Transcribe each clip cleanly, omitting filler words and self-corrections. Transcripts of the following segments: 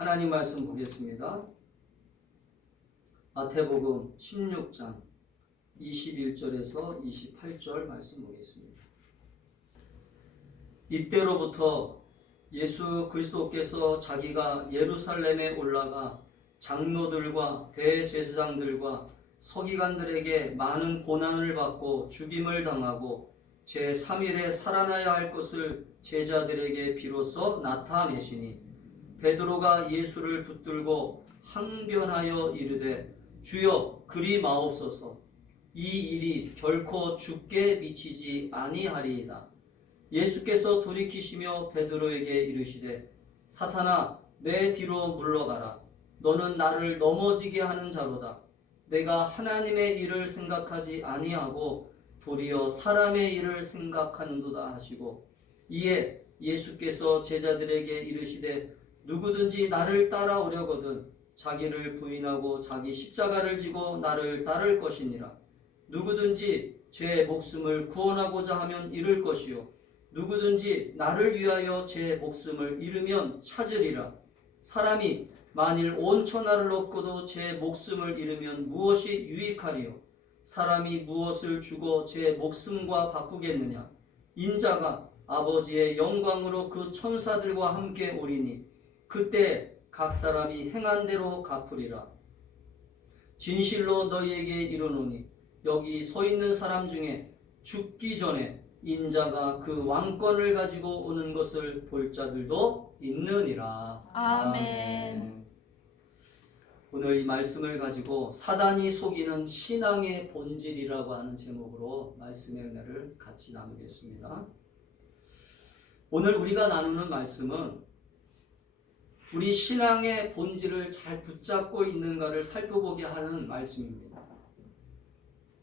하나님 말씀 보겠습니다. 마태복음 16장 21절에서 28절 말씀 보겠습니다. 이때로부터 예수 그리스도께서 자기가 예루살렘에 올라가 장로들과 대제사장들과 서기관들에게 많은 고난을 받고 죽임을 당하고 제3일에 살아나야 할 것을 제자들에게 비로소 나타내시니 베드로가 예수를 붙들고 항변하여 이르되 주여 그리 마옵소서 이 일이 결코 주께 미치지 아니하리이다. 예수께서 돌이키시며 베드로에게 이르시되 사탄아 내 뒤로 물러가라. 너는 나를 넘어지게 하는 자로다. 내가 하나님의 일을 생각하지 아니하고 도리어 사람의 일을 생각하는도다 하시고 이에 예수께서 제자들에게 이르시되 누구든지 나를 따라오려거든 자기를 부인하고 자기 십자가를 지고 나를 따를 것이니라. 누구든지 제 목숨을 구원하고자 하면 잃을 것이요 누구든지 나를 위하여 제 목숨을 잃으면 찾으리라. 사람이 만일 온 천하를 얻고도 제 목숨을 잃으면 무엇이 유익하리요? 사람이 무엇을 주고 제 목숨과 바꾸겠느냐? 인자가 아버지의 영광으로 그 천사들과 함께 오리니 그때 각 사람이 행한 대로 갚으리라. 진실로 너희에게 이르노니 여기 서 있는 사람 중에 죽기 전에 인자가 그 왕권을 가지고 오는 것을 볼 자들도 있느니라. 아멘. 오늘 이 말씀을 가지고 사단이 속이는 신앙의 본질이라고 하는 제목으로 말씀의 은혜를 같이 나누겠습니다. 오늘 우리가 나누는 말씀은 우리 신앙의 본질을 잘 붙잡고 있는가를 살펴보게 하는 말씀입니다.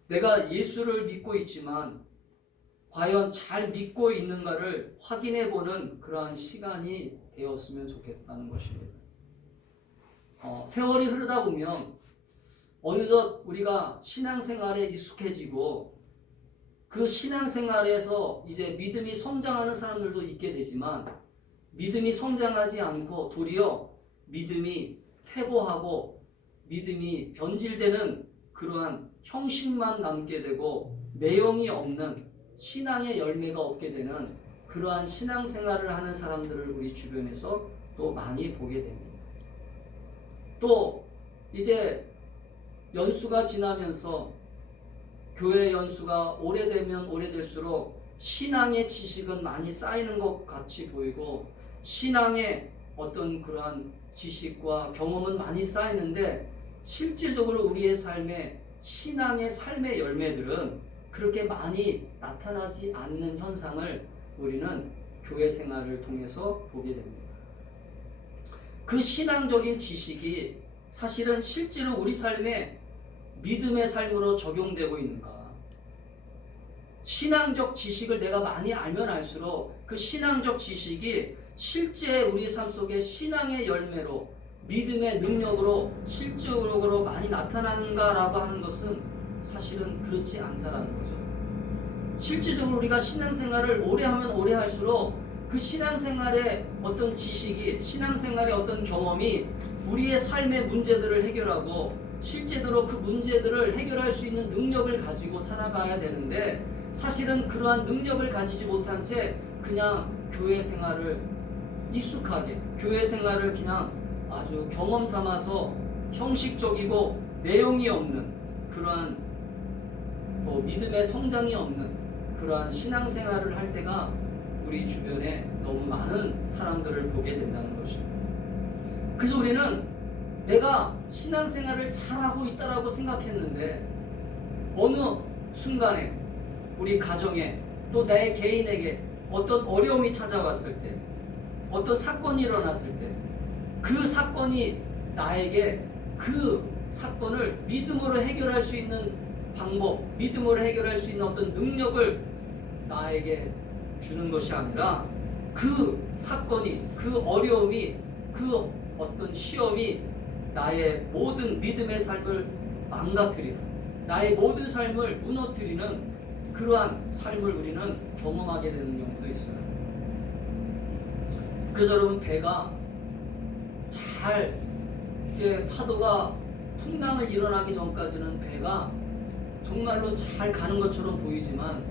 내가 예수를 믿고 있지만 과연 잘 믿고 있는가를 확인해보는 그러한 시간이 되었으면 좋겠다는 것입니다. 세월이 흐르다 보면 어느덧 우리가 신앙생활에 익숙해지고 그 신앙생활에서 이제 믿음이 성장하는 사람들도 있게 되지만 믿음이 성장하지 않고 도리어 믿음이 퇴보하고 믿음이 변질되는 그러한 형식만 남게 되고 내용이 없는 신앙의 열매가 없게 되는 그러한 신앙생활을 하는 사람들을 우리 주변에서 또 많이 보게 됩니다. 또 이제 연수가 지나면서 교회 연수가 오래되면 오래될수록 신앙의 지식은 많이 쌓이는 것 같이 보이고 신앙의 어떤 그러한 지식과 경험은 많이 쌓이는데 실질적으로 우리의 삶에 신앙의 삶의 열매들은 그렇게 많이 나타나지 않는 현상을 우리는 교회 생활을 통해서 보게 됩니다. 그 신앙적인 지식이 사실은 실제로 우리 삶에 믿음의 삶으로 적용되고 있는가? 신앙적 지식을 내가 많이 알면 알수록 그 신앙적 지식이 실제 우리 삶 속에 신앙의 열매로 믿음의 능력으로 실질적으로 많이 나타나는가라고 하는 것은 사실은 그렇지 않다라는 거죠. 실질적으로 우리가 신앙생활을 오래 하면 오래 할수록 그 신앙생활의 어떤 지식이 신앙생활의 어떤 경험이 우리의 삶의 문제들을 해결하고 실제로 그 문제들을 해결할 수 있는 능력을 가지고 살아가야 되는데 사실은 그러한 능력을 가지지 못한 채 그냥 교회 생활을 익숙하게 교회 생활을 그냥 아주 경험 삼아서 형식적이고 내용이 없는 그러한 믿음의 성장이 없는 그러한 신앙생활을 할 때가 우리 주변에 너무 많은 사람들을 보게 된다는 것입니다. 그래서 우리는 내가 신앙생활을 잘하고 있다라고 생각했는데 어느 순간에 우리 가정에 또 내 개인에게 어떤 어려움이 찾아왔을 때 어떤 사건이 일어났을 때 그 사건이 나에게 그 사건을 믿음으로 해결할 수 있는 방법, 믿음으로 해결할 수 있는 어떤 능력을 나에게 주는 것이 아니라 그 사건이, 그 어려움이, 그 어떤 시험이 나의 모든 믿음의 삶을 망가뜨리는, 나의 모든 삶을 무너뜨리는 그러한 삶을 우리는 경험하게 되는 경우도 있어요. 그래서 여러분 배가 잘 잘 파도가 풍랑을 일어나기 전까지는 배가 정말로 잘 가는 것처럼 보이지만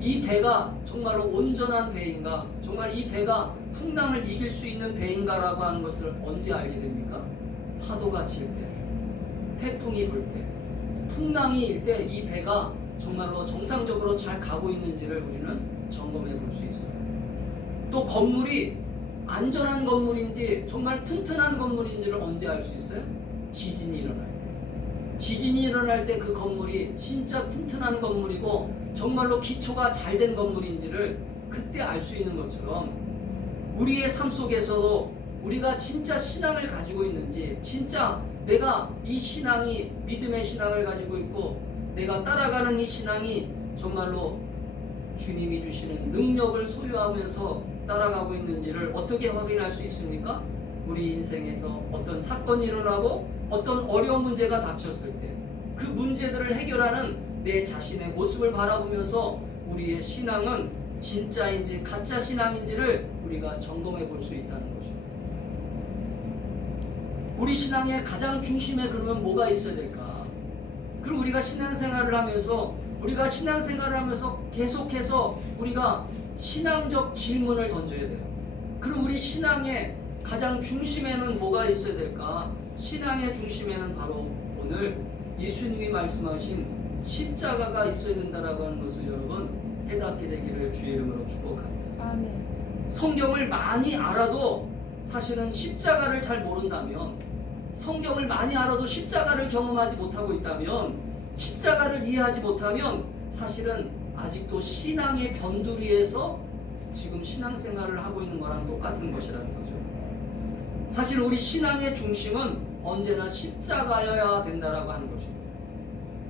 이 배가 정말로 온전한 배인가, 정말 이 배가 풍랑을 이길 수 있는 배인가라고 하는 것을 언제 알게 됩니까? 파도가 칠 때, 태풍이 불 때, 풍랑이 일 때 이 배가 정말로 정상적으로 잘 가고 있는지를 우리는 점검해 볼 수 있어요. 또 건물이 안전한 건물인지 정말 튼튼한 건물인지를 언제 알 수 있어요? 지진이 일어날 때. 지진이 일어날 때 그 건물이 진짜 튼튼한 건물이고 정말로 기초가 잘 된 건물인지를 그때 알 수 있는 것처럼 우리의 삶 속에서도 우리가 진짜 신앙을 가지고 있는지, 진짜 내가 이 신앙이 믿음의 신앙을 가지고 있고 내가 따라가는 이 신앙이 정말로 주님이 주시는 능력을 소유하면서 따라가고 있는지를 어떻게 확인할 수 있습니까? 우리 인생에서 어떤 사건이 일어나고 어떤 어려운 문제가 닥쳤을 때 그 문제들을 해결하는 내 자신의 모습을 바라보면서 우리의 신앙은 진짜인지 가짜 신앙인지를 우리가 점검해 볼 수 있다는 것입니다. 우리 신앙의 가장 중심에 그러면 뭐가 있어야 될까? 그럼 우리가 신앙생활을 하면서 계속해서 우리가 신앙적 질문을 던져야 돼요. 그럼 우리 신앙의 가장 중심에는 뭐가 있어야 될까? 신앙의 중심에는 바로 오늘 예수님이 말씀하신 십자가가 있어야 된다라고 하는 것을 여러분 깨닫게 되기를 주의 이름으로 축복합니다. 아멘. 성경을 많이 알아도 사실은 십자가를 잘 모른다면, 성경을 많이 알아도 십자가를 경험하지 못하고 있다면, 십자가를 이해하지 못하면 사실은 아직도 신앙의 변두리에서 지금 신앙생활을 하고 있는 거랑 똑같은 것이라는 거죠. 사실 우리 신앙의 중심은 언제나 십자가여야 된다라고 하는 것입니다.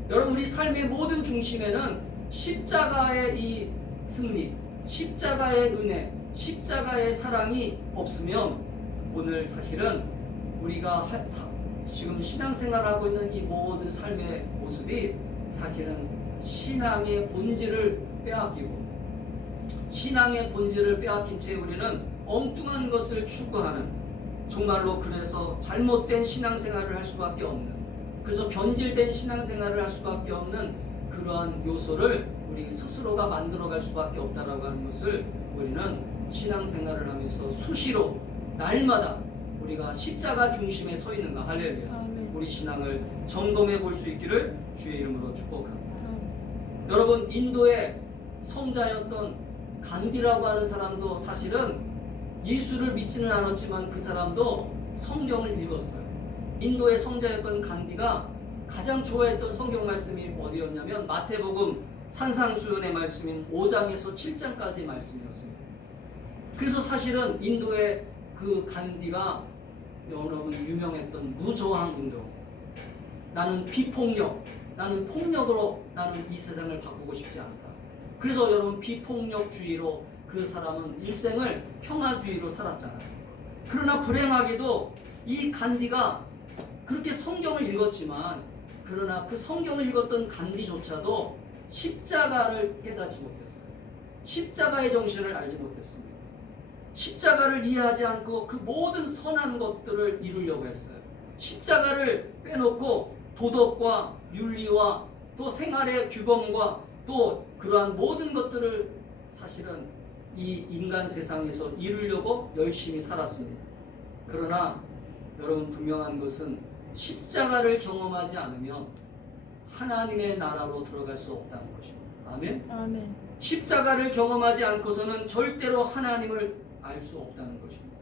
여러분, 우리 삶의 모든 중심에는 십자가의 이 승리, 십자가의 은혜, 십자가의 사랑이 없으면 오늘 사실은 우리가 지금 신앙생활하고 있는 이 모든 삶의 모습이 사실은 신앙의 본질을 빼앗기고, 신앙의 본질을 빼앗긴 채 우리는 엉뚱한 것을 추구하는, 정말로 그래서 잘못된 신앙생활을 할 수밖에 없는, 그래서 변질된 신앙생활을 할 수밖에 없는 그러한 요소를 우리 스스로가 만들어갈 수밖에 없다라고 하는 것을 우리는 신앙생활을 하면서 수시로 날마다 우리가 십자가 중심에 서 있는가, 할렐루야. 아멘. 우리 신앙을 점검해 볼 수 있기를 주의 이름으로 축복합니다. 아멘. 여러분, 인도의 성자였던 간디라고 하는 사람도 사실은 예수를 믿지는 않았지만 그 사람도 성경을 읽었어요. 인도의 성자였던 간디가 가장 좋아했던 성경 말씀이 어디였냐면 마태복음 산상수훈의 말씀인 5장에서 7장까지의 말씀이었습니다. 그래서 사실은 인도의 그 간디가 여러분 유명했던 무저항 운동, 나는 비폭력, 나는 폭력으로 나는 이 세상을 바꾸고 싶지 않다. 그래서 여러분 비폭력주의로 그 사람은 일생을 평화주의로 살았잖아요. 그러나 불행하게도 이 간디가 그렇게 성경을 읽었지만, 그러나 그 성경을 읽었던 간디조차도 십자가를 깨닫지 못했어요. 십자가의 정신을 알지 못했습니다. 십자가를 이해하지 않고 그 모든 선한 것들을 이루려고 했어요. 십자가를 빼놓고 도덕과 윤리와 또 생활의 규범과 또 그러한 모든 것들을 사실은 이 인간 세상에서 이루려고 열심히 살았습니다. 그러나 여러분, 분명한 것은 십자가를 경험하지 않으면 하나님의 나라로 들어갈 수 없다는 것입니다. 아멘. 아멘. 십자가를 경험하지 않고서는 절대로 하나님을 알 수 없다는 것입니다.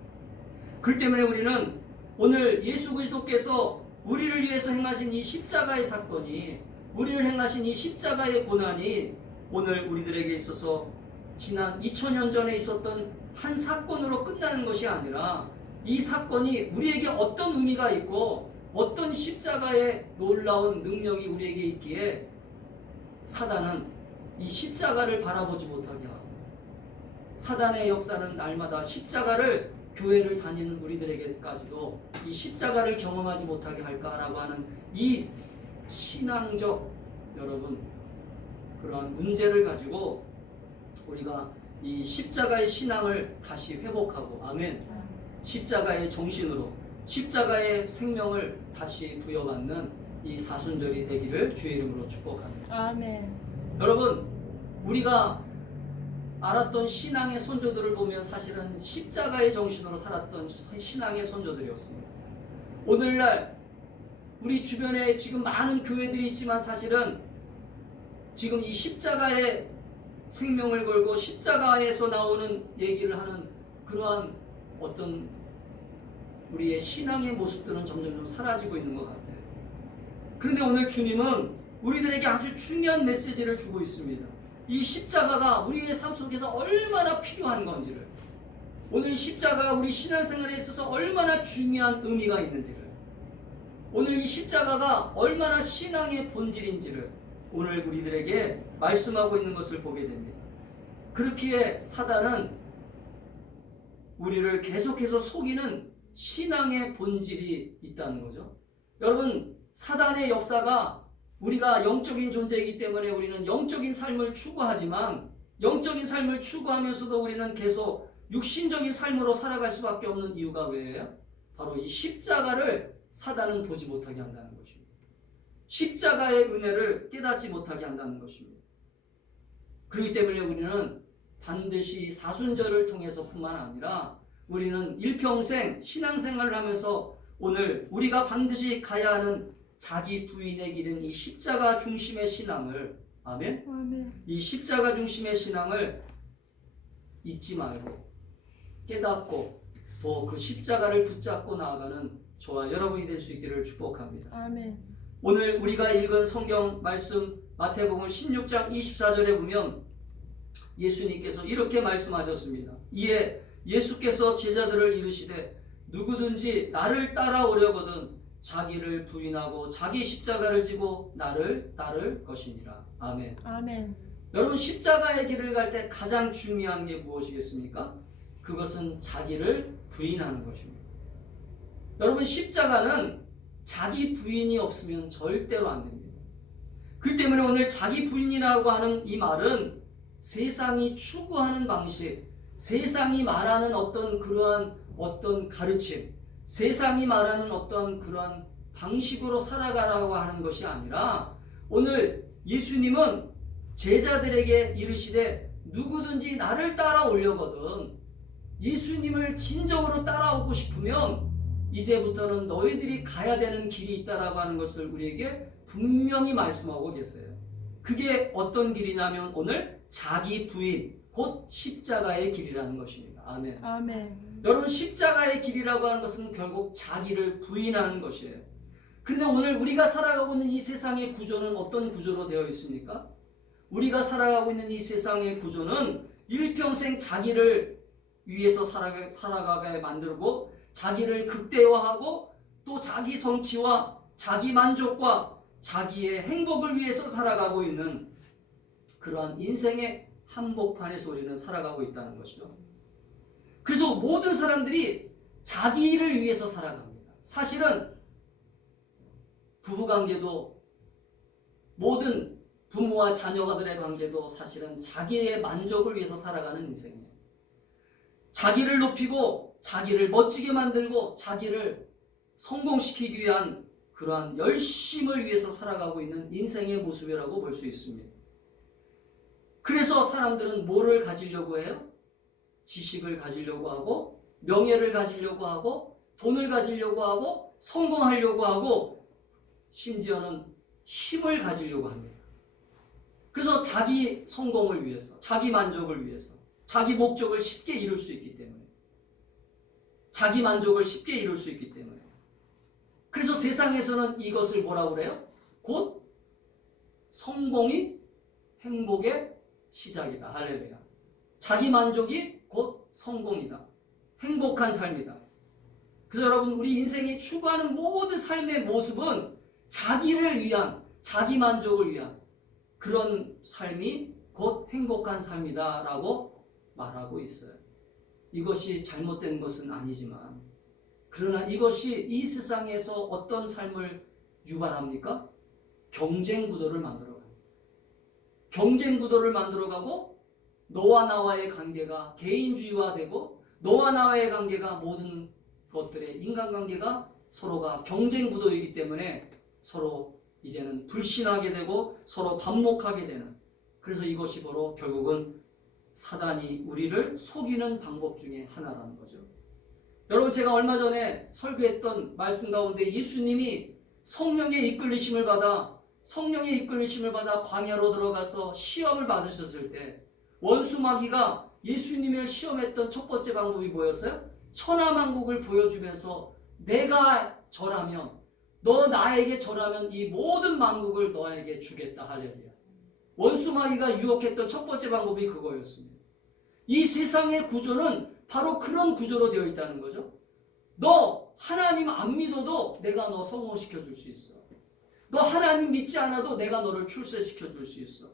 그렇기 때문에 우리는 오늘 예수 그리스도께서 우리를 위해서 행하신 이 십자가의 사건이, 우리를 행하신 이 십자가의 고난이 오늘 우리들에게 있어서 지난 2000년 전에 있었던 한 사건으로 끝나는 것이 아니라 이 사건이 우리에게 어떤 의미가 있고 어떤 십자가의 놀라운 능력이 우리에게 있기에 사단은 이 십자가를 바라보지 못하게 하고, 사단의 역사는 날마다 십자가를 교회를 다니는 우리들에게까지도 이 십자가를 경험하지 못하게 할까라고 하는 이 신앙적 여러분 그러한 문제를 가지고 우리가 이 십자가의 신앙을 다시 회복하고, 아멘, 십자가의 정신으로 십자가의 생명을 다시 부여받는 이 사순절이 되기를 주의 이름으로 축복합니다. 아멘. 여러분, 우리가 알았던 신앙의 선조들을 보면 사실은 십자가의 정신으로 살았던 신앙의 선조들이었습니다. 오늘날 우리 주변에 지금 많은 교회들이 있지만 사실은 지금 이 십자가의 생명을 걸고 십자가에서 나오는 얘기를 하는 그러한 어떤 우리의 신앙의 모습들은 점점 사라지고 있는 것 같아요. 그런데 오늘 주님은 우리들에게 아주 중요한 메시지를 주고 있습니다. 이 십자가가 우리의 삶 속에서 얼마나 필요한 건지를, 오늘 십자가가 우리 신앙생활에 있어서 얼마나 중요한 의미가 있는지를, 오늘 이 십자가가 얼마나 신앙의 본질인지를 오늘 우리들에게 말씀하고 있는 것을 보게 됩니다. 그렇기에 사단은 우리를 계속해서 속이는 신앙의 본질이 있다는 거죠. 여러분, 사단의 역사가 우리가 영적인 존재이기 때문에 우리는 영적인 삶을 추구하지만 영적인 삶을 추구하면서도 우리는 계속 육신적인 삶으로 살아갈 수밖에 없는 이유가 왜예요? 바로 이 십자가를 사단은 보지 못하게 한다는 것입니다. 십자가의 은혜를 깨닫지 못하게 한다는 것입니다. 그렇기 때문에 우리는 반드시 사순절을 통해서뿐만 아니라 우리는 일평생 신앙생활을 하면서 오늘 우리가 반드시 가야 하는 자기 부인의 길은 이 십자가 중심의 신앙을, 아멘? 아멘. 이 십자가 중심의 신앙을 잊지 말고 깨닫고 또 그 십자가를 붙잡고 나아가는 저와 여러분이 될 수 있기를 축복합니다. 아멘. 오늘 우리가 읽은 성경 말씀 마태복음 16장 24절에 보면 예수님께서 이렇게 말씀하셨습니다. 이에 예수께서 제자들을 이르시되 누구든지 나를 따라오려거든 자기를 부인하고 자기 십자가를 지고 나를 따를 것이니라. 아멘. 아멘. 여러분, 십자가의 길을 갈 때 가장 중요한 게 무엇이겠습니까? 그것은 자기를 부인하는 것입니다. 여러분, 십자가는 자기 부인이 없으면 절대로 안 됩니다. 그렇기 때문에 오늘 자기 부인이라고 하는 이 말은 세상이 추구하는 방식, 세상이 말하는 그러한 가르침, 세상이 말하는 그러한 방식으로 살아가라고 하는 것이 아니라 오늘 예수님은 제자들에게 이르시되 누구든지 나를 따라오려거든 예수님을 진정으로 따라오고 싶으면 이제부터는 너희들이 가야 되는 길이 있다라고 하는 것을 우리에게 분명히 말씀하고 계세요. 그게 어떤 길이냐면 오늘 자기 부인, 곧 십자가의 길이라는 것입니다. 아멘. 아멘. 여러분, 십자가의 길이라고 하는 것은 결국 자기를 부인하는 것이에요. 그런데 오늘 우리가 살아가고 있는 이 세상의 구조는 어떤 구조로 되어 있습니까? 우리가 살아가고 있는 이 세상의 구조는 일평생 자기를 위해서 살아가게 만들고 자기를 극대화하고 또 자기 성취와 자기 만족과 자기의 행복을 위해서 살아가고 있는 그러한 인생의 한복판에서 우리는 살아가고 있다는 것이죠. 그래서 모든 사람들이 자기를 위해서 살아갑니다. 사실은 부부관계도 모든 부모와 자녀가들의 관계도 사실은 자기의 만족을 위해서 살아가는 인생이에요. 자기를 높이고 자기를 멋지게 만들고 자기를 성공시키기 위한 그러한 열심을 위해서 살아가고 있는 인생의 모습이라고 볼 수 있습니다. 그래서 사람들은 뭐를 가지려고 해요? 지식을 가지려고 하고 명예를 가지려고 하고 돈을 가지려고 하고 성공하려고 하고 심지어는 힘을 가지려고 합니다. 그래서 자기 성공을 위해서, 자기 만족을 위해서, 자기 목적을 쉽게 이룰 수 있기 때문에, 자기 만족을 쉽게 이룰 수 있기 때문에. 그래서 세상에서는 이것을 뭐라고 그래요? 곧 성공이 행복의 시작이다. 할렐루야. 자기 만족이 곧 성공이다. 행복한 삶이다. 그래서 여러분, 우리 인생이 추구하는 모든 삶의 모습은 자기를 위한, 자기 만족을 위한 그런 삶이 곧 행복한 삶이다 라고 말하고 있어요. 이것이 잘못된 것은 아니지만, 그러나 이것이 이 세상에서 어떤 삶을 유발합니까? 경쟁 구도를 만들어가요. 경쟁 구도를 만들어가고 너와 나와의 관계가 개인주의화되고 너와 나와의 관계가 모든 것들의 인간관계가 서로가 경쟁 구도이기 때문에 서로 이제는 불신하게 되고 서로 반목하게 되는, 그래서 이것이 바로 결국은 사단이 우리를 속이는 방법 중에 하나라는 거죠. 여러분, 제가 얼마 전에 설교했던 말씀 가운데 예수님이 성령의 이끌리심을 받아 광야로 들어가서 시험을 받으셨을 때 원수 마귀가 예수님을 시험했던 첫 번째 방법이 뭐였어요? 천하만국을 보여주면서 내가 절하면, 너 나에게 절하면 이 모든 만국을 너에게 주겠다. 할렐루야. 원수 마귀가 유혹했던 첫 번째 방법이 그거였습니다. 이 세상의 구조는 바로 그런 구조로 되어 있다는 거죠. 너 하나님 안 믿어도 내가 너 성공시켜 줄 수 있어. 너 하나님 믿지 않아도 내가 너를 출세시켜 줄 수 있어.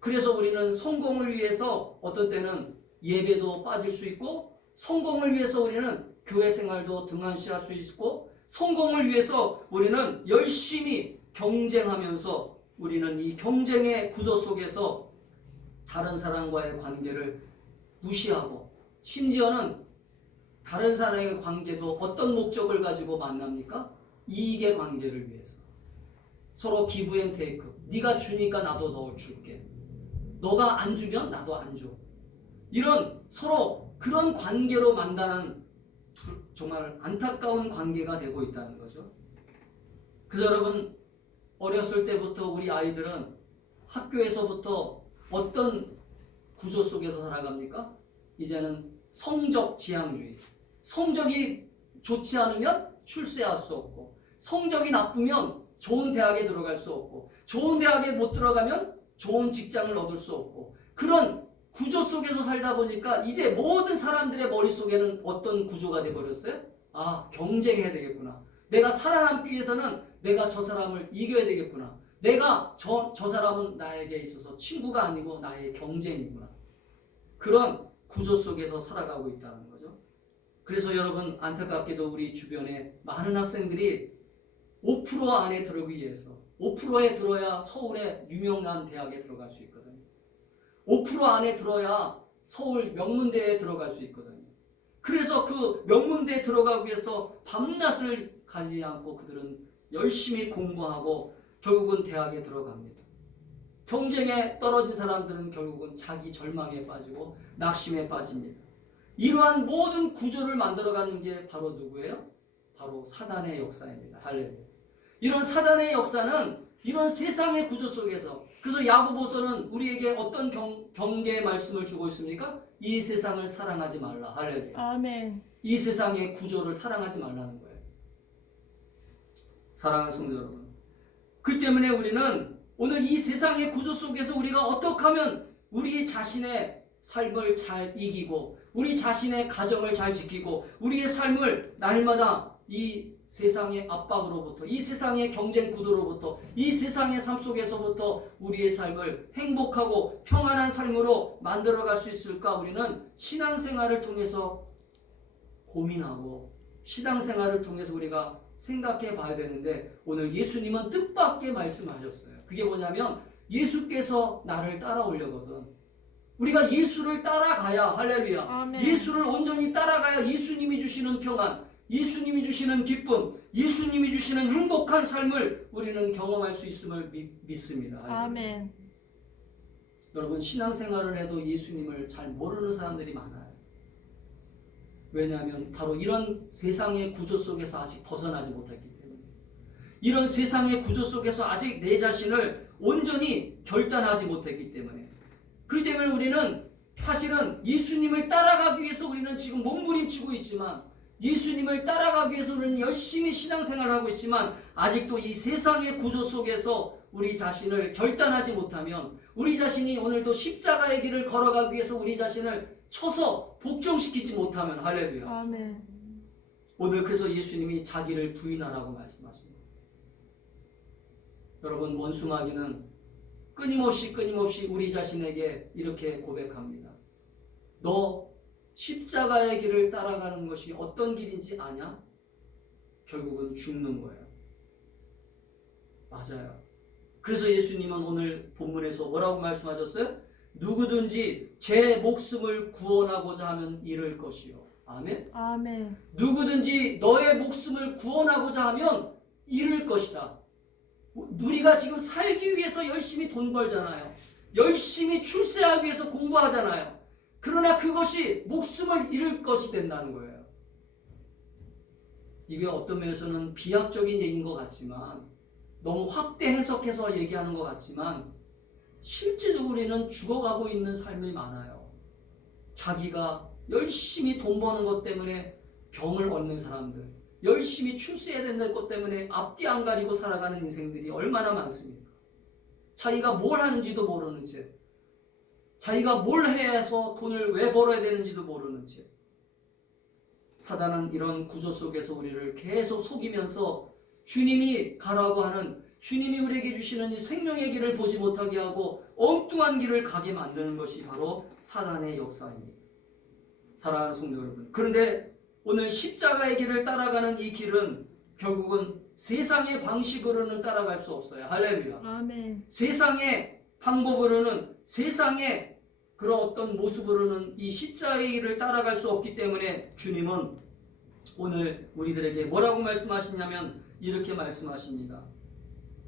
그래서 우리는 성공을 위해서 어떤 때는 예배도 빠질 수 있고, 성공을 위해서 우리는 교회 생활도 등한시할 수 있고, 성공을 위해서 우리는 열심히 경쟁하면서 우리는 이 경쟁의 구도 속에서 다른 사람과의 관계를 무시하고, 심지어는 다른 사람의 관계도 어떤 목적을 가지고 만납니까? 이익의 관계를 위해서. 서로 기브 앤 테이크. 네가 주니까 나도 너 줄게. 너가 안 주면 나도 안 줘. 이런 서로 그런 관계로 만나는 정말 안타까운 관계가 되고 있다는 거죠. 그래서 여러분, 어렸을 때부터 우리 아이들은 학교에서부터 어떤 구조 속에서 살아갑니까? 이제는 성적 지향주의. 성적이 좋지 않으면 출세할 수 없고, 성적이 나쁘면 좋은 대학에 들어갈 수 없고, 좋은 대학에 못 들어가면 좋은 직장을 얻을 수 없고, 그런 구조 속에서 살다 보니까 이제 모든 사람들의 머릿속에는 어떤 구조가 돼버렸어요? 아, 경쟁해야 되겠구나. 내가 살아남기 위해서는 내가 저 사람을 이겨야 되겠구나. 내가 저 사람은 나에게 있어서 친구가 아니고 나의 경쟁이구나. 그런 구조 속에서 살아가고 있다는 거죠. 그래서 여러분, 안타깝게도 우리 주변에 많은 학생들이 5% 안에 들어오기 위해서, 5%에 들어야 서울의 유명한 대학에 들어갈 수 있거든요. 5% 안에 들어야 서울 명문대에 들어갈 수 있거든요. 그래서 그 명문대에 들어가기 위해서 밤낮을 가지 않고 그들은 열심히 공부하고 결국은 대학에 들어갑니다. 경쟁에 떨어진 사람들은 결국은 자기 절망에 빠지고 낙심에 빠집니다. 이러한 모든 구조를 만들어가는 게 바로 누구예요? 바로 사단의 역사입니다. 할렐루야. 이런 사단의 역사는 이런 세상의 구조 속에서, 그래서 야고보서는 우리에게 어떤 경계의 말씀을 주고 있습니까? 이 세상을 사랑하지 말라. 할렐루야. 아멘. 이 세상의 구조를 사랑하지 말라는 거예요. 사랑하는 성도 여러분, 그 때문에 우리는 오늘 이 세상의 구조 속에서 우리가 어떻게 하면 우리 자신의 삶을 잘 이기고, 우리 자신의 가정을 잘 지키고, 우리의 삶을 날마다 이 세상의 압박으로부터, 이 세상의 경쟁 구도로부터, 이 세상의 삶 속에서부터 우리의 삶을 행복하고 평안한 삶으로 만들어갈 수 있을까? 우리는 신앙생활을 통해서 고민하고 신앙생활을 통해서 우리가 생각해 봐야 되는데, 오늘 예수님은 뜻밖의 말씀하셨어요. 그게 뭐냐면 예수께서 나를 따라오려거든. 우리가 예수를 따라가야, 할렐루야. 아멘. 예수를 온전히 따라가야 예수님이 주시는 평안, 예수님이 주시는 기쁨, 예수님이 주시는 행복한 삶을 우리는 경험할 수 있음을 믿습니다. 아멘. 여러분, 신앙생활을 해도 예수님을 잘 모르는 사람들이 많아요. 왜냐하면 바로 이런 세상의 구조 속에서 아직 벗어나지 못했기 때문에, 이런 세상의 구조 속에서 아직 내 자신을 온전히 결단하지 못했기 때문에, 그렇기 때문에 우리는 사실은 예수님을 따라가기 위해서 우리는 지금 몸부림치고 있지만, 예수님을 따라가기 위해서 우리는 열심히 신앙생활을 하고 있지만, 아직도 이 세상의 구조 속에서 우리 자신을 결단하지 못하면, 우리 자신이 오늘도 십자가의 길을 걸어가기 위해서 우리 자신을 쳐서 복종시키지 못하면, 할렐루야. 아멘. 오늘 그래서 예수님이 자기를 부인하라고 말씀하십니다. 여러분, 원수마귀는 끊임없이 우리 자신에게 이렇게 고백합니다. 너 십자가의 길을 따라가는 것이 어떤 길인지 아냐? 결국은 죽는 거예요. 맞아요. 그래서 예수님은 오늘 본문에서 뭐라고 말씀하셨어요? 누구든지 제 목숨을 구원하고자 하면 잃을 것이요. 아멘. 아멘. 누구든지 너의 목숨을 구원하고자 하면 잃을 것이다. 우리가 지금 살기 위해서 열심히 돈 벌잖아요. 열심히 출세하기 위해서 공부하잖아요. 그러나 그것이 목숨을 잃을 것이 된다는 거예요. 이게 어떤 면에서는 비약적인 얘기인 것 같지만, 너무 확대 해석해서 얘기하는 것 같지만, 실제적으로 우리는 죽어가고 있는 삶이 많아요. 자기가 열심히 돈 버는 것 때문에 병을 얻는 사람들, 열심히 출세해야 된다는 것 때문에 앞뒤 안 가리고 살아가는 인생들이 얼마나 많습니까? 자기가 뭘 하는지도 모르는 채, 자기가 뭘 해서 돈을 왜 벌어야 되는지도 모르는 채, 사단은 이런 구조 속에서 우리를 계속 속이면서 주님이 가라고 하는, 주님이 우리에게 주시는 이 생명의 길을 보지 못하게 하고 엉뚱한 길을 가게 만드는 것이 바로 사단의 역사입니다. 사랑하는 성도 여러분, 그런데 오늘 십자가의 길을 따라가는 이 길은 결국은 세상의 방식으로는 따라갈 수 없어요. 할렐루야. 아멘. 세상의 방법으로는, 세상의 그런 어떤 모습으로는 이 십자가의 길을 따라갈 수 없기 때문에 주님은 오늘 우리들에게 뭐라고 말씀하시냐면 이렇게 말씀하십니다.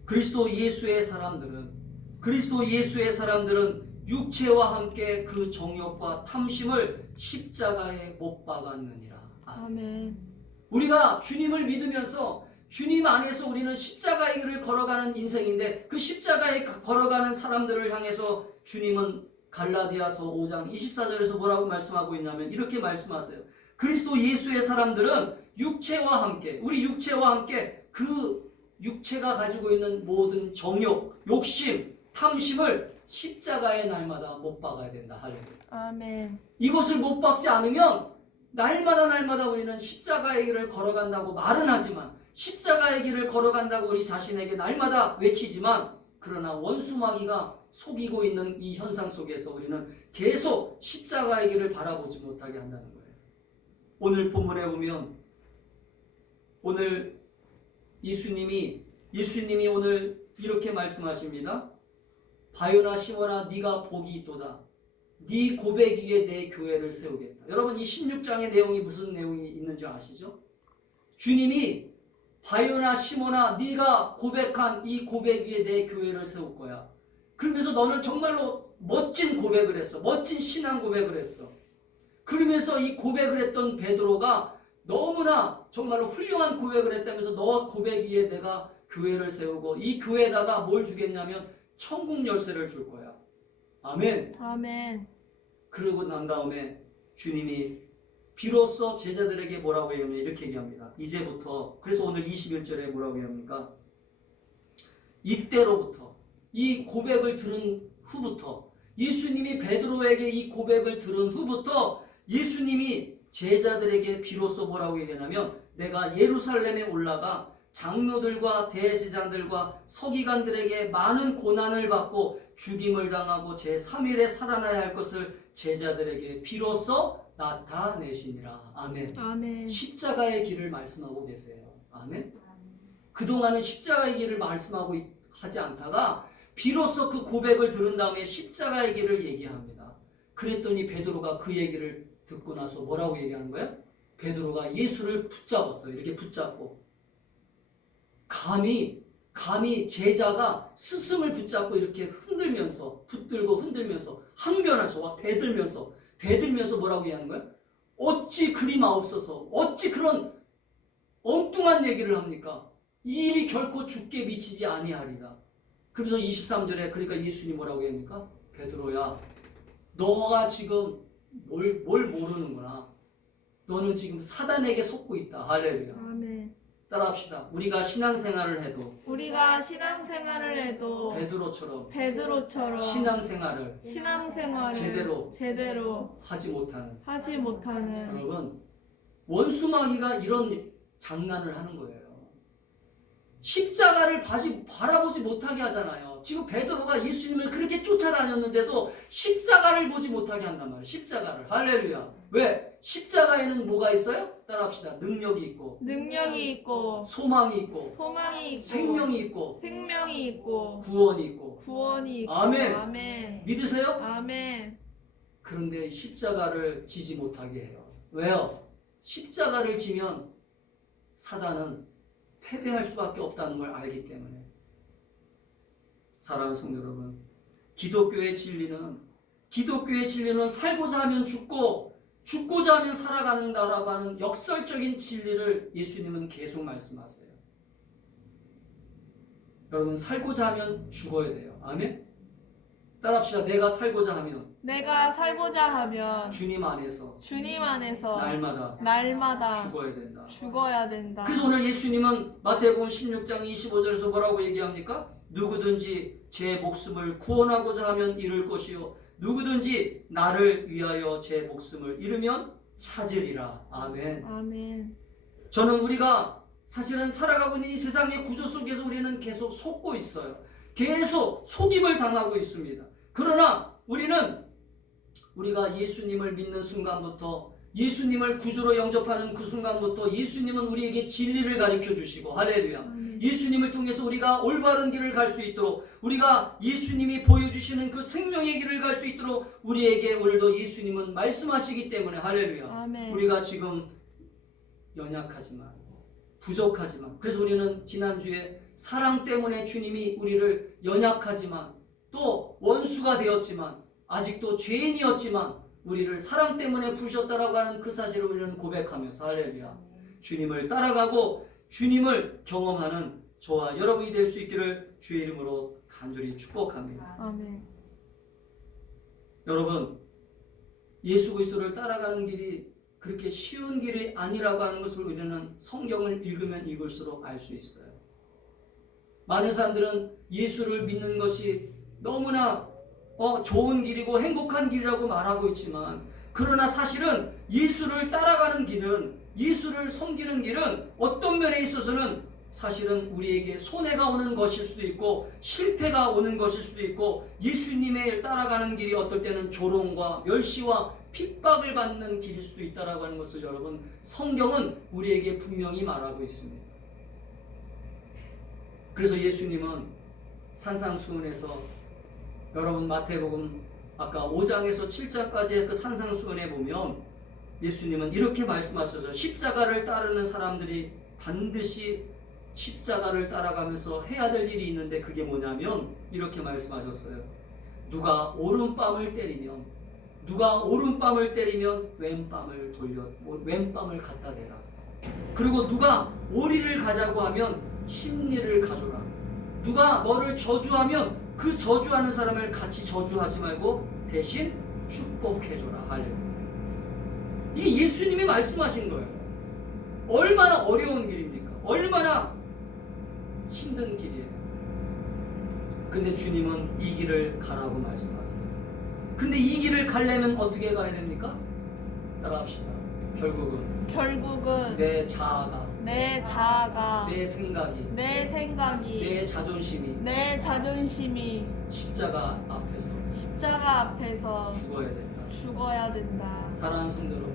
그리스도 예수의 사람들은 육체와 함께 그 정욕과 탐심을 십자가에 못 박았느니라. 아멘. 우리가 주님을 믿으면서 주님 안에서 우리는 십자가의 길을 걸어가는 인생인데, 그 십자가에 걸어가는 사람들을 향해서 주님은 갈라디아서 5장 24절에서 뭐라고 말씀하고 있냐면 이렇게 말씀하세요. 그리스도 예수의 사람들은 육체와 함께, 우리 육체와 함께 그 육체가 가지고 있는 모든 정욕, 욕심, 탐심을 십자가에 날마다 못 박아야 된다. 할렐루야. 아멘. 이것을 못 박지 않으면 날마다 우리는 십자가의 길을 걸어간다고 말은 하지만, 십자가의 길을 걸어간다고 우리 자신에게 날마다 외치지만, 그러나 원수마귀가 속이고 있는 이 현상 속에서 우리는 계속 십자가의 길을 바라보지 못하게 한다는 거예요. 오늘 본문에 보면 오늘 예수님이 오늘 이렇게 말씀하십니다. 바요나 시몬아 네가 복이 있도다. 네 고백 위에 내 교회를 세우겠다. 여러분, 이 16장의 내용이 무슨 내용이 있는지 아시죠? 주님이 바요나 시몬아 네가 고백한 이 고백 위에 내 교회를 세울 거야. 그러면서 너는 정말로 멋진 고백을 했어. 멋진 신앙 고백을 했어. 그러면서 이 고백을 했던 베드로가 너무나 정말로 훌륭한 고백을 했다면서 너 고백 위에 내가 교회를 세우고 이 교회에다가 뭘 주겠냐면 천국 열쇠를 줄 거야. 아멘. 아멘. 그러고 난 다음에 주님이 비로소 제자들에게 뭐라고 해요? 이렇게 얘기합니다. 이제부터, 그래서 오늘 21절에 뭐라고 합니까? 이때로부터, 이 고백을 들은 후부터, 예수님이 베드로에게 이 고백을 들은 후부터 예수님이 제자들에게 비로소 뭐라고 얘기하냐면 내가 예루살렘에 올라가 장로들과 대제사장들과 서기관들에게 많은 고난을 받고 죽임을 당하고 제3일에 살아나야 할 것을 제자들에게 비로소 나타내시니라. 아멘. 아멘. 십자가의 길을 말씀하고 계세요. 아멘. 그동안은 십자가의 길을 말씀하고 하지 않다가 비로소 그 고백을 들은 다음에 십자가의 길을 얘기합니다. 그랬더니 베드로가 그 얘기를 듣고 나서 뭐라고 얘기하는 거예요? 베드로가 예수를 붙잡았어요. 이렇게 붙잡고 감히 제자가 스승을 붙잡고 이렇게 흔들면서, 붙들고 흔들면서 항변하죠. 막 대들면서 뭐라고 얘기하는 거예요? 어찌 그리 마옵소서, 어찌 그런 엉뚱한 얘기를 합니까? 이 일이 결코 죽게 미치지 아니하리라. 그래서 23절에 그러니까 예수님이 뭐라고 합니까? 베드로야, 너가 지금 뭘 모르는구나. 너는 지금 사단에게 속고 있다. 할렐루야. 아멘. 따라합시다. 우리가 신앙생활을 해도 베드로처럼 신앙생활을 제대로 하지 못하는 여러분, 원수마귀가 이런 장난을 하는 거예요. 십자가를 바라보지 못하게 하잖아요. 지금 베드로가 예수님을 그렇게 쫓아다녔는데도 십자가를 보지 못하게 한단 말이에요. 십자가를. 할렐루야. 왜? 십자가에는 뭐가 있어요? 따라합시다. 능력이 있고 소망이 있고 생명이 있고 구원이 있고. 아멘. 아멘. 믿으세요? 아멘. 그런데 십자가를 지지 못하게 해요. 왜요? 십자가를 지면 사단은 패배할 수밖에 없다는 걸 알기 때문에 사랑하는 성도 여러분, 기독교의 진리는 살고자 하면 죽고 죽고자 하면 살아가는다라고 하는 역설적인 진리를 예수님은 계속 말씀하세요. 여러분, 살고자 하면 죽어야 돼요. 아멘? 따라합시다. 내가 살고자 하면 주님 안에서 날마다 죽어야 된다. 그래서 오늘 예수님은 마태복음 16장 25절에서 뭐라고 얘기합니까? 누구든지 제 목숨을 구원하고자 하면 잃을 것이요 누구든지 나를 위하여 제 목숨을 잃으면 찾으리라. 아멘. 아멘. 저는 우리가 사실은 살아가고 있는 이 세상의 구조 속에서 우리는 계속 속고 있어요. 계속 속임을 당하고 있습니다. 그러나 우리가 예수님을 믿는 순간부터, 예수님을 구주로 영접하는 그 순간부터 예수님은 우리에게 진리를 가르쳐 주시고, 할렐루야. 예수님을 통해서 우리가 올바른 길을 갈 수 있도록, 우리가 예수님이 보여주시는 그 생명의 길을 갈 수 있도록 우리에게 오늘도 예수님은 말씀하시기 때문에, 할렐루야. 아멘. 우리가 지금 연약하지만, 부족하지만, 그래서 우리는 지난주에 사랑 때문에 주님이 우리를 연약하지만 또 원수가 되었지만 아직도 죄인이었지만 우리를 사랑 때문에 부르셨다라고 하는 그 사실을 우리는 고백하면서, 할렐루야, 주님을 따라가고 주님을 경험하는 저와 여러분이 될 수 있기를 주의 이름으로 간절히 축복합니다. 아멘. 여러분, 예수 그리스도를 따라가는 길이 그렇게 쉬운 길이 아니라고 하는 것을 우리는 성경을 읽으면 읽을수록 알 수 있어요. 많은 사람들은 예수를 믿는 것이 너무나 좋은 길이고 행복한 길이라고 말하고 있지만, 그러나 사실은 예수를 따라가는 길은, 예수를 섬기는 길은 어떤 면에 있어서는 사실은 우리에게 손해가 오는 것일 수도 있고 실패가 오는 것일 수도 있고, 예수님의 따라가는 길이 어떨 때는 조롱과 멸시와 핍박을 받는 길일 수도 있다라고 하는 것을 여러분, 성경은 우리에게 분명히 말하고 있습니다. 그래서 예수님은 산상수훈에서, 여러분 마태복음 아까 5장에서 7장까지의 그 산상수훈에 보면 예수님은 이렇게 말씀하셨어요. 십자가를 따르는 사람들이 반드시 십자가를 따라가면서 해야 될 일이 있는데 그게 뭐냐면 이렇게 말씀하셨어요. 누가 오른뺨을 때리면 왼뺨을 갖다 대라. 그리고 누가 오리를 가자고 하면 십리를 가져라. 누가 너를 저주하면 그 저주하는 사람을 같이 저주하지 말고 대신 축복해줘라. 할렐루야. 이게 예수님이 말씀하신 거예요. 얼마나 어려운 길입니까? 얼마나 힘든 길이에요. 근데 주님은 이 길을 가라고 말씀하세요. 근데 이 길을 가려면 어떻게 가야 됩니까? 따라합시다. 결국은 내 자아가, 내 생각이, 내 자존심이 십자가 앞에서 죽어야 된다. 사랑하는 성도 여러분,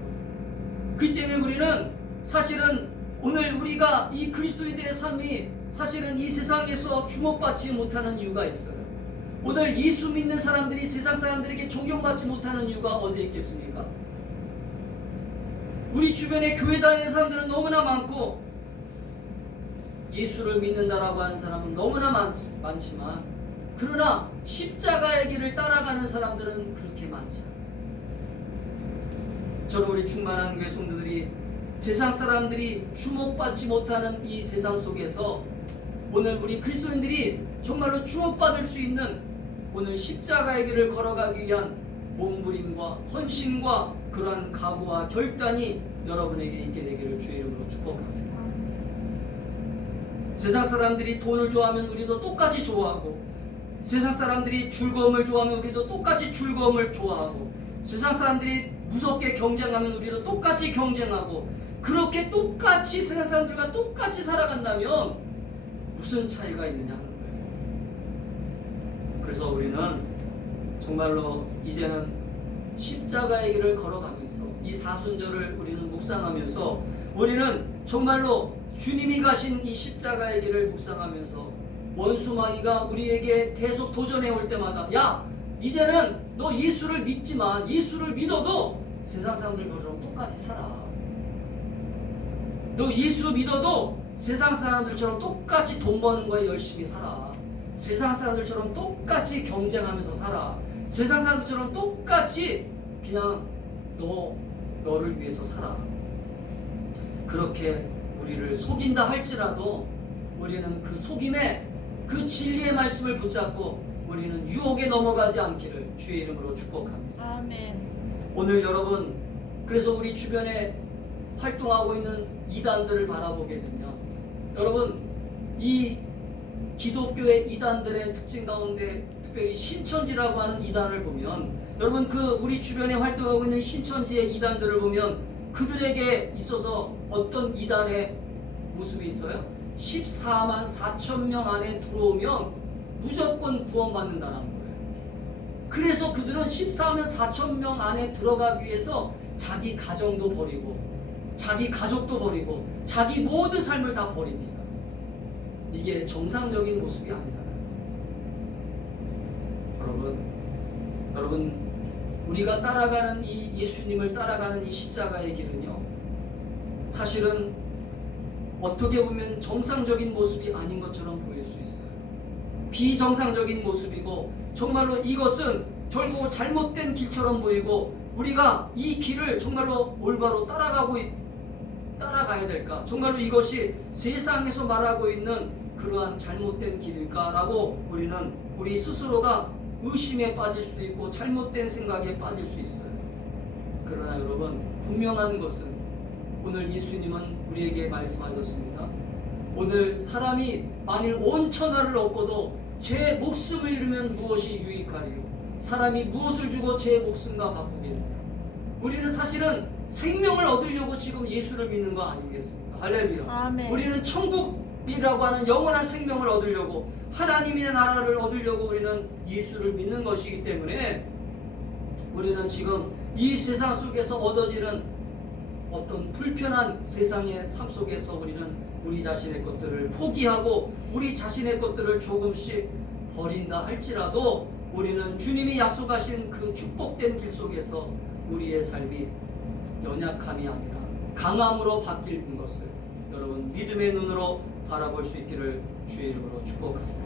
그 때문에 우리는 사실은 오늘 우리가 이 그리스도인들의 삶이 사실은 이 세상에서 주목받지 못하는 이유가 있어요. 오늘 예수 믿는 사람들이 세상 사람들에게 존경받지 못하는 이유가 어디에 있겠습니까? 우리 주변에 교회 다니는 사람들은 너무나 많고 예수를 믿는다라고 하는 사람은 너무나 많지만, 그러나 십자가의 길을 따라가는 사람들은 그렇게 많지 않아요. 저는 우리 충만한 교회 성도들이 세상 사람들이 주목받지 못하는 이 세상 속에서 오늘 우리 그리스도인들이 정말로 주목받을 수 있는 오늘 십자가의 길을 걸어가기 위한 몸부림과 헌신과 그러한 각오와 결단이 여러분에게 있게 되기를 주의 이름으로 축복합니다. 세상 사람들이 돈을 좋아하면 우리도 똑같이 좋아하고, 세상 사람들이 즐거움을 좋아하면 우리도 똑같이 즐거움을 좋아하고, 세상 사람들이 무섭게 경쟁하면 우리도 똑같이 경쟁하고, 그렇게 똑같이 세상 사람들과 똑같이 살아간다면 무슨 차이가 있느냐 하는 거예요. 그래서 우리는 정말로 이제는 십자가의 길을 걸어가면서 이 사순절을 우리는 묵상하면서 우리는 정말로 주님이 가신 이 십자가의 길을 묵상하면서 원수마귀가 우리에게 계속 도전해 올 때마다, 야, 이제는 너 예수를 믿지만 예수를 믿어도 세상 사람들처럼 똑같이 살아. 너 예수 믿어도 세상 사람들처럼 똑같이 돈 버는 거에 열심히 살아. 세상 사람들처럼 똑같이 경쟁하면서 살아. 세상 사람들처럼 똑같이 그냥 너를 위해서 살아. 그렇게 우리를 속인다 할지라도 우리는 그 속임에 그 진리의 말씀을 붙잡고 우리는 유혹에 넘어가지 않기를 주의 이름으로 축복합니다. 아멘. 오늘 여러분, 그래서 우리 주변에 활동하고 있는 이단들을 바라보게 되면, 여러분, 이 기독교의 이단들의 특징 가운데 특별히 신천지라고 하는 이단을 보면, 여러분, 그 우리 주변에 활동하고 있는 신천지의 이단들을 보면 그들에게 있어서 어떤 이단의 모습이 있어요? 14만 4천 명 안에 들어오면 무조건 구원받는다는 거예요. 그래서 그들은 14만 4천 명 안에 들어가기 위해서 자기 가정도 버리고 자기 가족도 버리고 자기 모든 삶을 다 버립니다. 이게 정상적인 모습이 아니잖아요. 여러분, 우리가 따라가는 이 예수님을 따라가는 이 십자가의 길은요, 사실은 어떻게 보면 정상적인 모습이 아닌 것처럼 보일 수 있어요. 비정상적인 모습이고, 정말로 이것은 결국 잘못된 길처럼 보이고, 우리가 이 길을 정말로 올바로 따라가야 될까? 정말로 이것이 세상에서 말하고 있는 그러한 잘못된 길일까라고 우리 스스로가 의심에 빠질 수도 있고 잘못된 생각에 빠질 수 있어요. 그러나 여러분, 분명한 것은 오늘 예수님은 우리에게 말씀하셨습니다. 오늘 사람이 만일 온 천하를 얻고도 제 목숨을 잃으면 무엇이 유익하리요? 사람이 무엇을 주고 제 목숨과 바꾸겠느냐? 우리는 사실은 생명을 얻으려고 지금 예수를 믿는 거 아니겠습니까? 할렐루야. 아멘. 우리는 천국이라고 하는 영원한 생명을 얻으려고, 하나님의 나라를 얻으려고 우리는 예수를 믿는 것이기 때문에 우리는 지금 이 세상 속에서 얻어지는 어떤 불편한 세상의 삶 속에서 우리는 우리 자신의 것들을 포기하고 우리 자신의 것들을 조금씩 버린다 할지라도 우리는 주님이 약속하신 그 축복된 길 속에서 우리의 삶이 연약함이 아니라 강함으로 바뀌는 것을 여러분 믿음의 눈으로 바라볼 수 있기를 주의 이름으로 축복합니다.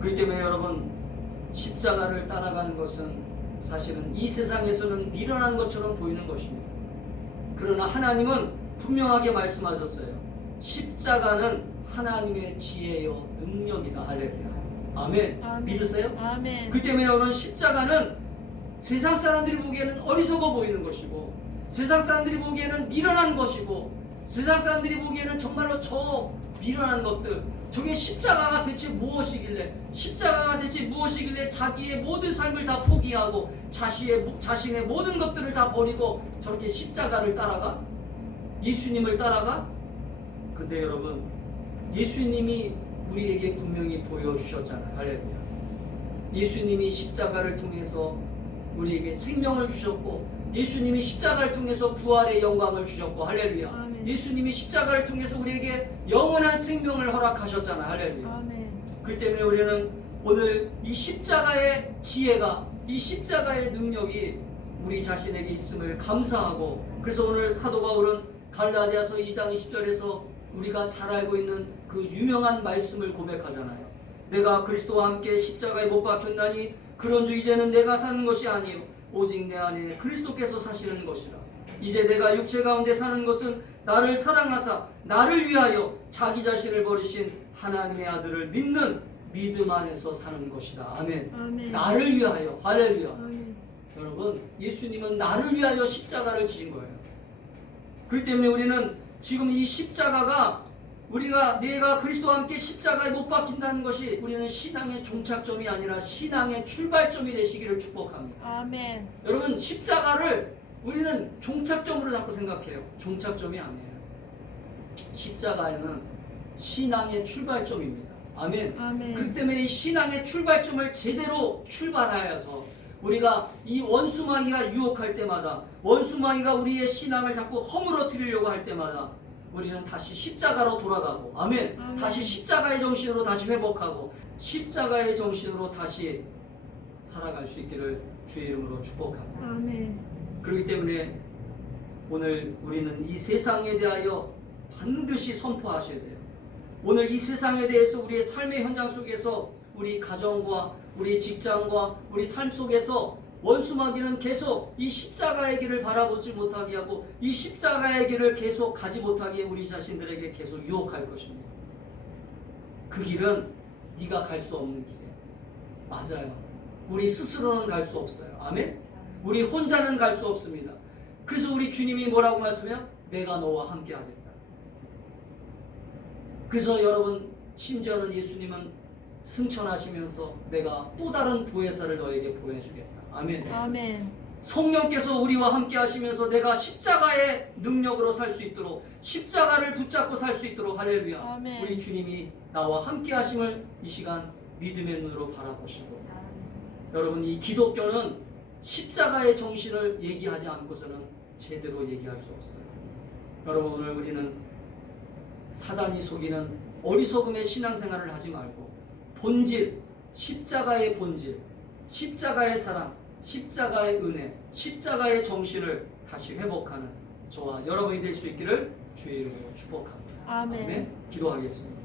그렇기 때문에 여러분, 십자가를 따라가는 것은 사실은 이 세상에서는 미련한 것처럼 보이는 것입니다. 그러나 하나님은 분명하게 말씀하셨어요. 십자가는 하나님의 지혜요 능력이다. 할렐루야. 아멘. 믿으세요? 아멘. 그렇기 때문에 여러분, 십자가는 세상 사람들이 보기에는 어리석어 보이는 것이고, 세상 사람들이 보기에는 미련한 것이고, 세상 사람들이 보기에는 정말로 저 미련한 것들, 저게 십자가가 대체 무엇이길래, 십자가가 대체 무엇이길래 자기의 모든 삶을 다 포기하고 자신의 모든 것들을 다 버리고 저렇게 십자가를 따라가? 예수님을 따라가? 근데 여러분, 예수님이 우리에게 분명히 보여주셨잖아요. 할렐루야. 예수님이 십자가를 통해서 우리에게 생명을 주셨고, 예수님이 십자가를 통해서 부활의 영광을 주셨고, 할렐루야. 아멘. 예수님이 십자가를 통해서 우리에게 영원한 생명을 허락하셨잖아요. 할렐루야. 아멘. 그렇기 때문에 우리는 오늘 이 십자가의 지혜가, 이 십자가의 능력이 우리 자신에게 있음을 감사하고, 그래서 오늘 사도 바울은 갈라디아서 2장 20절에서 우리가 잘 알고 있는 그 유명한 말씀을 고백하잖아요. 내가 그리스도와 함께 십자가에 못 박혔나니 그런즉 이제는 내가 사는 것이 아니요 오직 내 안에 그리스도께서 사시는 것이라. 이제 내가 육체 가운데 사는 것은 나를 사랑하사 나를 위하여 자기 자신을 버리신 하나님의 아들을 믿는 믿음 안에서 사는 것이다. 아멘. 아멘. 나를 위하여. 할렐루야. 아멘. 여러분, 예수님은 나를 위하여 십자가를 지신 거예요. 그렇기 때문에 우리는 지금 이 십자가가 내가 그리스도와 함께 십자가에 못 박힌다는 것이 우리는 신앙의 종착점이 아니라 신앙의 출발점이 되시기를 축복합니다. 아멘. 여러분, 십자가를 우리는 종착점으로 자꾸 생각해요. 종착점이 아니에요. 십자가에는 신앙의 출발점입니다. 아멘. 아멘. 그렇기 때문에 이 신앙의 출발점을 제대로 출발하여서 우리가 이 원수마귀가 유혹할 때마다, 원수마귀가 우리의 신앙을 자꾸 허물어뜨리려고 할 때마다 우리는 다시 십자가로 돌아가고, 아멘. 아멘. 다시 십자가의 정신으로 다시 회복하고 십자가의 정신으로 다시 살아갈 수 있기를 주의 이름으로 축복합니다. 아멘. 그렇기 때문에 오늘 우리는 이 세상에 대하여 반드시 선포하셔야 돼요. 오늘 이 세상에 대해서 우리의 삶의 현장 속에서 우리 가정과 우리 직장과 우리 삶 속에서 원수마귀는 계속 이 십자가의 길을 바라보지 못하게 하고 이 십자가의 길을 계속 가지 못하게 우리 자신들에게 계속 유혹할 것입니다. 그 길은 네가 갈 수 없는 길이에요. 맞아요. 우리 스스로는 갈 수 없어요. 아멘? 우리 혼자는 갈 수 없습니다. 그래서 우리 주님이 뭐라고 말씀해요? 내가 너와 함께 하겠다. 그래서 여러분, 심지어는 예수님은 승천하시면서 내가 또 다른 보혜사를 너에게 보내주겠다. 아멘. 아멘. 성령께서 우리와 함께 하시면서 내가 십자가의 능력으로 살 수 있도록, 십자가를 붙잡고 살 수 있도록, 할렐루야. 아멘. 우리 주님이 나와 함께 하심을 이 시간 믿음의 눈으로 바라보시고, 여러분, 이 기독교는 십자가의 정신을 얘기하지 않고서는 제대로 얘기할 수 없어요. 여러분, 오늘 우리는 사단이 속이는 어리석음의 신앙생활을 하지 말고 본질, 십자가의 본질, 십자가의 사랑, 십자가의 은혜, 십자가의 정신을 다시 회복하는 저와 여러분이 될 수 있기를 주의 이름으로 축복합니다. 아멘. 기도하겠습니다.